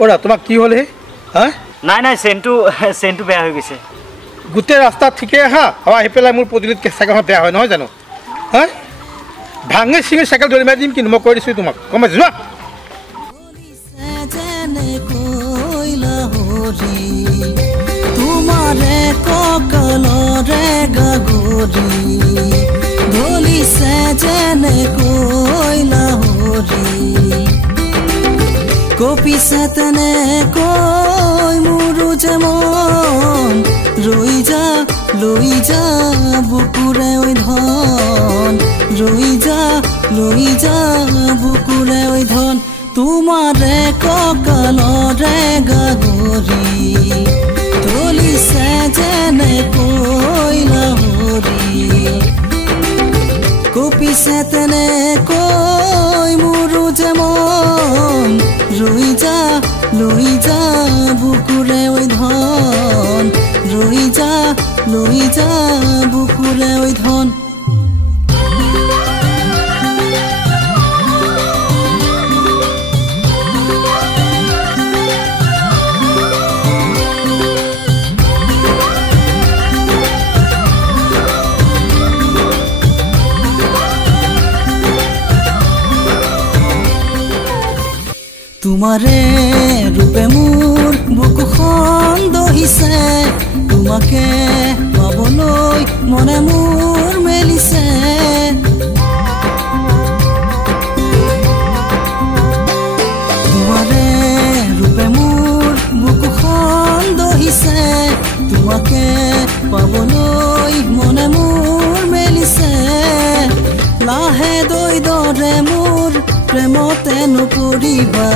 ওৰা তোমাক কি হ'ল হে হা নাই নাই চেনটো বেয়া হৈ গৈছে গোটেই ৰাস্তা ঠিকে আহা আৰু আহি পেলাই মোৰ পদূলিত চাইকেলখন বেয়া হয় নহয় জানো হা ভাঙে চিঙে চাইকেল ধৰি মাৰি দিম কিন্তু মই কৈ দিছোঁ তোমাক গম পাইছোঁ যোৱা তোমাৰে ককলৰে গাগৰি ধলিছে যেনে কৈলা হৰি কপিছে তেনেকৈ মোৰো যে মন ৰৈ যা লৈ যা বুকুৰে ঐ ধন ৰৈ যা লৈ যা বুকুৰে ঐ ধন তোমাৰে ককলৰে গাগৰি ধলিছে যেনে কৈলা হৰি কপিছে তেনেকৈ মোৰো যে মন ৰৈ যা লৈ যা বুকুৰে ঐ ধন ৰৈ যা লৈ যা বুকুৰে ঐ ধন তোমাৰে ৰূপে মোৰ বুকুখন দহিছে তোমাকে পাবলৈ মনে মোৰ মেলিছে তোমাৰে ৰূপে মোৰ বুকুখন দহিছে তোমাকে পাবলৈ মনে মোৰ মেলিছে লাহে দৈ দৰে মোৰ প্ৰেমতে নপৰিবা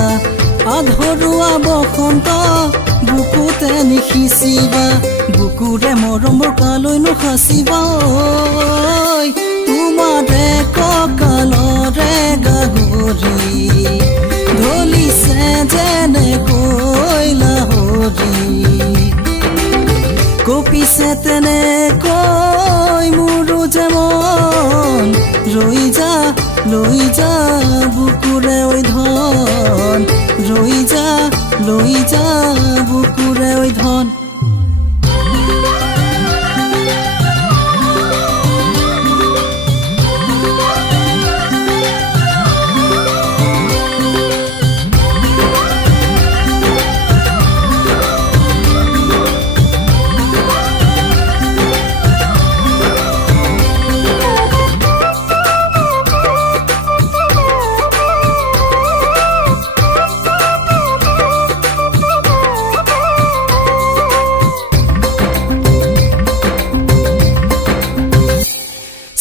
আধৰুৱা বসন্ত বুকুতে নিখিচিবা বুকুৰে মৰমৰ কালৈ নসাচিবা তোমাৰে ককালৰে গাগৰি ধলিছে যেনে কৈলা হৰি কপিছে তেনেকৈ মোৰো যে মন ৰৈ যা লৈ যা বুকুৰে ঐ ধন ৰৈ যা লৈ যা বুকুৰে ঐ ধন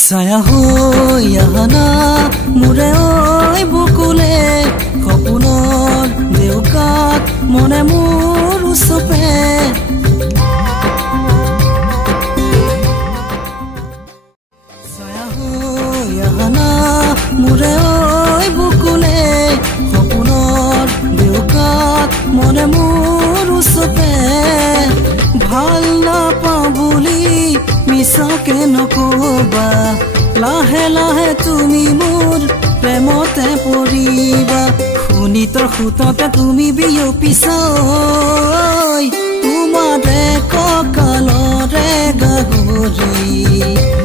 ছায়া হৈ আহানা মোৰে ঐ বুকুলে সপোনৰ দেউকাত মনে মোৰ উচপে ছায়া হৈ আহানা মোৰে ঐ বুকুলে সপোনৰ দেউকাত মনে মোৰ উচপে ভাল নাপাওঁ বুলি মিছাকে নকবা লাহে লাহে তুমি মোৰ প্ৰেমতে পৰিবা শুনিতৰ সুততে তুমি বিয়পিছা তোমাৰে ককালৰে গাগৰি